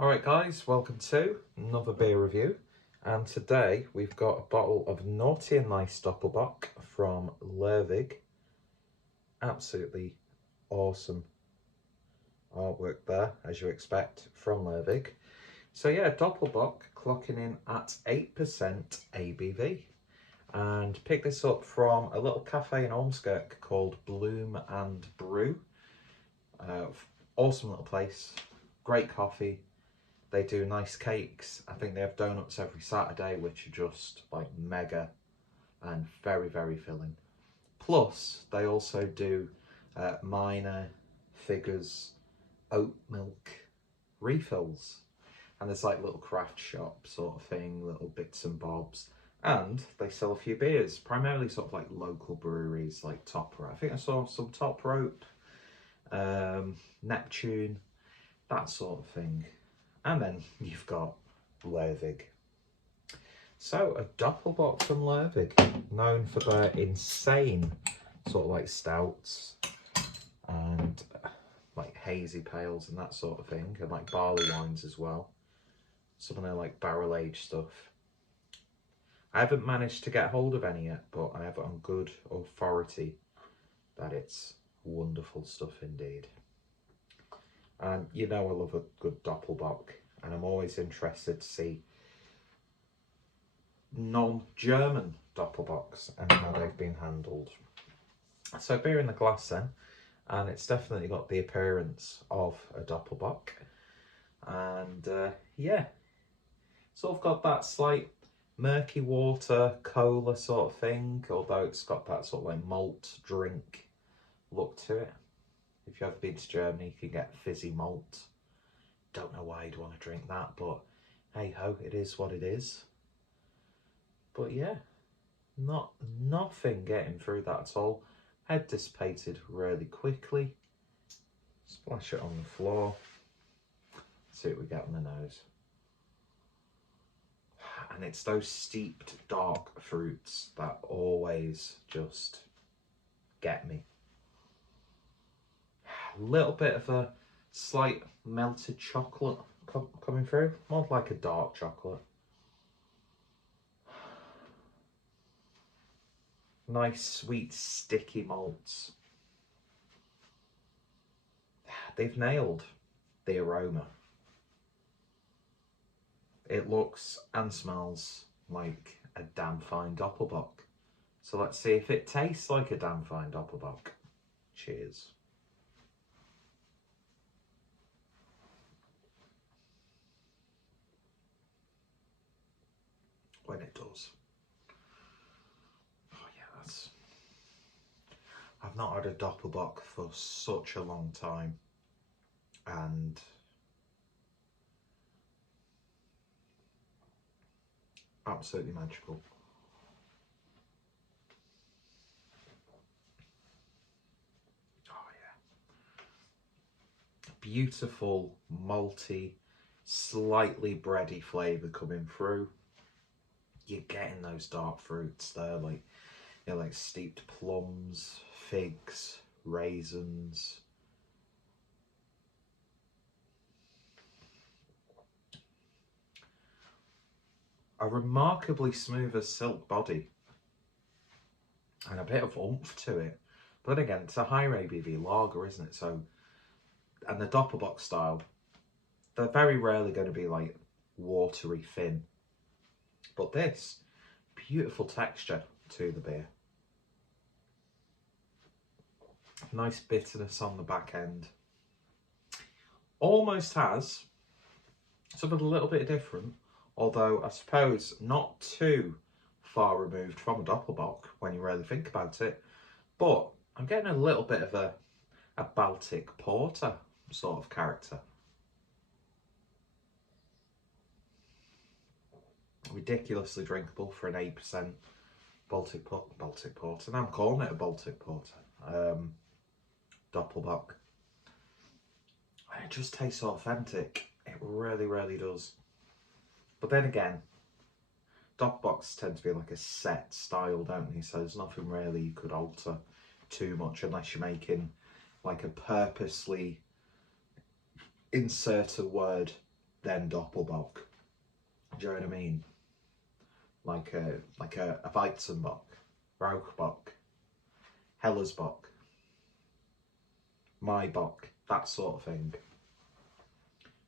Alright guys, welcome to another beer review, and today we've got a bottle of Naughty and Nice Doppelbock from Lervig. Absolutely awesome artwork there, as you expect from Lervig. So yeah, Doppelbock clocking in at 8% ABV, and picked this up from a little cafe in Ormskirk called Bloom and Brew. Awesome little place, great coffee. They do nice cakes. I think they have donuts every Saturday, which are just like mega and very, very filling. Plus, they also do minor figures oat milk refills. And there's like little craft shop sort of thing, little bits and bobs. And they sell a few beers, primarily sort of like local breweries like Top Rope. I think I saw some Top Rope, Neptune, that sort of thing. And then you've got Lervig. So a Doppelbock from Lervig, known for their insane sort of like stouts and like hazy pales and that sort of thing, and like barley wines as well. Some of their like barrel aged stuff. I haven't managed to get hold of any yet, but I have it on good authority that it's wonderful stuff indeed. And you know I love a good Doppelbock, and I'm always interested to see non-German Doppelbocks and how they've been handled. So beer in the glass then, and it's definitely got the appearance of a Doppelbock. And yeah, sort of got that slight murky water, cola sort of thing, although it's got that sort of like malt drink look to it. If you've ever been to Germany, you can get fizzy malt. Don't know why you'd want to drink that, but hey ho, it is what it is. But yeah, nothing getting through that at all. Head dissipated really quickly. Splash it on the floor. See what we get on the nose. And it's those steeped dark fruits that always just get me. A little bit of a slight melted chocolate coming through, more like a dark chocolate. Nice sweet sticky malts. They've nailed the aroma. It looks and smells like a damn fine Doppelbock. So let's see if it tastes like a damn fine Doppelbock. Cheers. When it does. Oh yeah, that's... I've not had a Doppelbock for such a long time, and absolutely magical. Oh yeah. Beautiful, malty, slightly bready flavour coming through. You're getting those dark fruits there, like, you know, like steeped plums, figs, raisins. A remarkably smooth as silk body and a bit of oomph to it. But then again, it's a higher ABV lager, isn't it? So, and the Doppelbock style, they're very rarely going to be like watery thin. But this, beautiful texture to the beer. Nice bitterness on the back end. Almost has something a little bit different, although I suppose not too far removed from a Doppelbock when you really think about it. But I'm getting a little bit of a Baltic porter sort of character. Ridiculously drinkable for an 8% Baltic porter. Now I'm calling it a Baltic porter. Doppelbock. It just tastes authentic. It really, really does. But then again, Doppelbocks tend to be like a set style, don't they? So there's nothing really you could alter too much unless you're making like a purposely insert a word than Doppelbock. Do you know what I mean? Like a Weizenbock, Rauchbock, Hellersbock, Maibock, that sort of thing.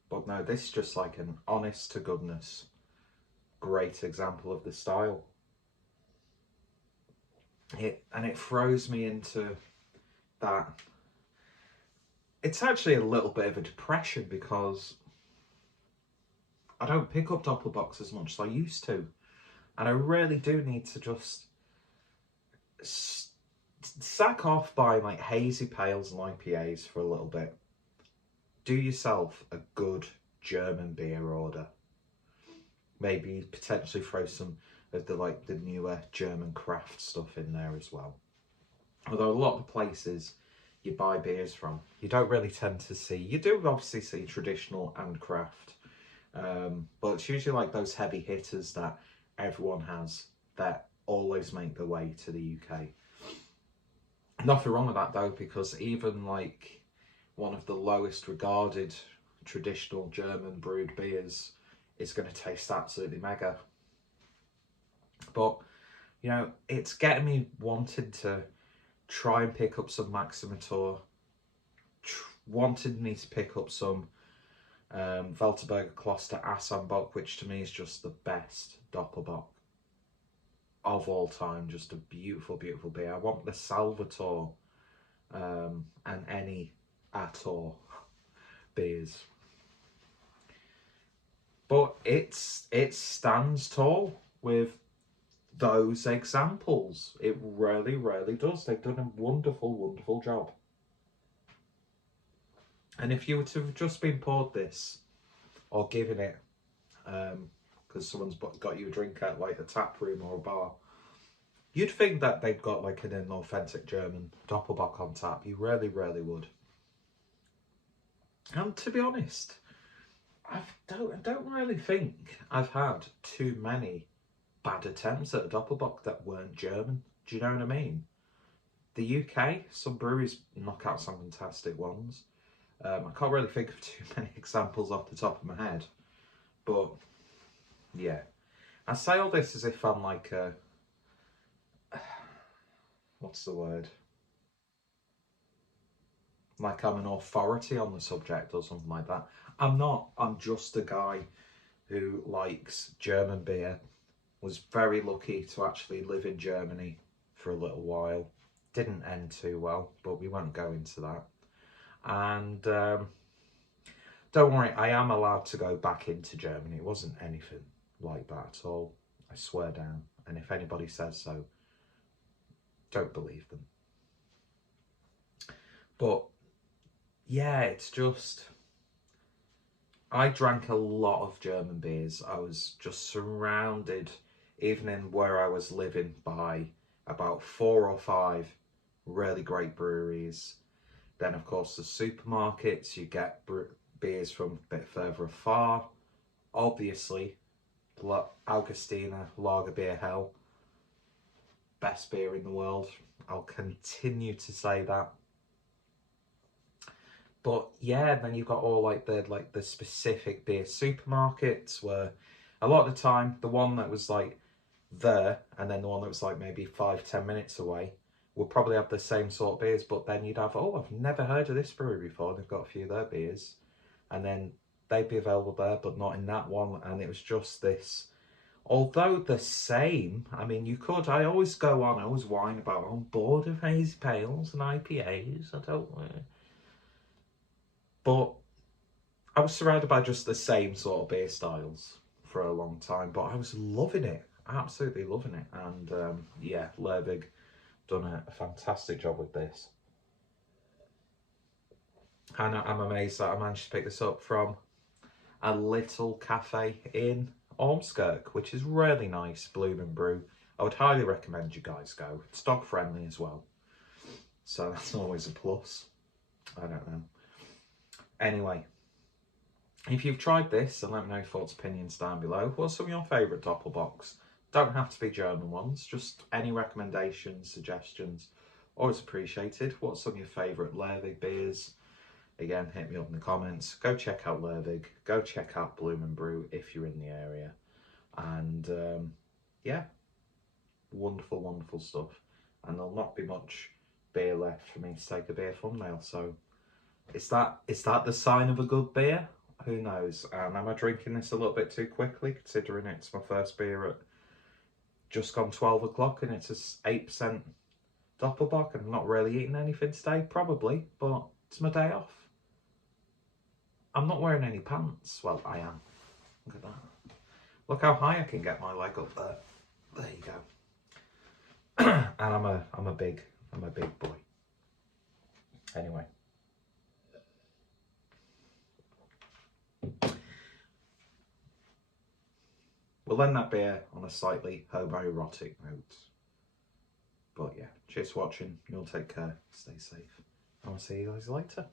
But no, this is just like an honest to goodness great example of the style. It throws me into that. It's actually a little bit of a depression because I don't pick up Doppelbocks as much as I used to, and I really do need to just sack off buying like hazy pales and IPAs for a little bit. Do yourself a good German beer order. Maybe potentially throw some of the newer German craft stuff in there as well. Although a lot of the places you buy beers from, you don't really tend to see. You do obviously see traditional and craft, but it's usually like those heavy hitters that everyone has that always make their way to the UK. Nothing wrong with that though, because even like one of the lowest regarded traditional German brewed beers is going to taste absolutely mega. But you know, it's getting me wanting to try and pick up some Maximator, wanted me to pick up some Welterberger Kloster Assambock, which to me is just the best Doppelbock of all time. Just a beautiful, beautiful beer. I want the Salvatore and any Ator beers. But it stands tall with those examples. It really, really does. They've done a wonderful, wonderful job. And if you were to have just been poured this, or given it, because someone's got you a drink at like a tap room or a bar, you'd think that they've got like an authentic German Doppelbock on tap. You really, really would. And to be honest, I don't really think I've had too many bad attempts at a Doppelbock that weren't German. Do you know what I mean? The UK, some breweries knock out some fantastic ones. I can't really think of too many examples off the top of my head. But, yeah. I say all this as if I'm like a... What's the word? Like I'm an authority on the subject or something like that. I'm not. I'm just a guy who likes German beer. Was very lucky to actually live in Germany for a little while. Didn't end too well, but we won't go into that. And don't worry, I am allowed to go back into Germany. It wasn't anything like that at all. I swear down. And if anybody says so, don't believe them. But yeah, it's just... I drank a lot of German beers. I was just surrounded, even in where I was living, by about 4 or 5 really great breweries. Then, of course, the supermarkets, you get beers from a bit further afar. Obviously, Augustiner Lager Beer Hell, best beer in the world. I'll continue to say that. But yeah, then you've got all like the specific beer supermarkets where a lot of the time the one that was like there and then the one that was like maybe 5-10 minutes away would probably have the same sort of beers, but then you'd have, oh, I've never heard of this brewery before, they've got a few of their beers, and then they'd be available there but not in that one. And it was just this, although the same, I mean, you could, I always whine about, I'm bored of hazy pales and IPAs, I don't... But I was surrounded by just the same sort of beer styles for a long time, but I was loving it, absolutely loving it. And yeah, Lervig done a fantastic job with this. And I'm amazed that I managed to pick this up from a little cafe in Ormskirk, which is really nice, Bloom and Brew. I would highly recommend you guys go. It's dog friendly as well, so that's always a plus. I don't know. Anyway, if you've tried this, then let me know your thoughts, opinions down below. What's some of your favourite Doppelbocks? Don't have to be German ones, just any recommendations, suggestions, always appreciated. What's some of your favourite Lervig beers? again, hit me up in the comments. Go check out Lervig. Go check out Bloom and Brew if you're in the area. And yeah, wonderful, wonderful stuff. And there'll not be much beer left for me to take a beer thumbnail. So is that the sign of a good beer? Who knows? And am I drinking this a little bit too quickly, considering it's my first beer at just gone 12 o'clock and it's a 8% Doppelbock and I'm not really eating anything today? Probably, but it's my day off. I'm not wearing any pants. Well, I am. Look at that. Look how high I can get my leg up there. There you go. And I'm a big boy. Anyway. We'll end that beer on a slightly homoerotic note. But yeah, cheers for watching. You'll take care. Stay safe. And I'll see you guys later.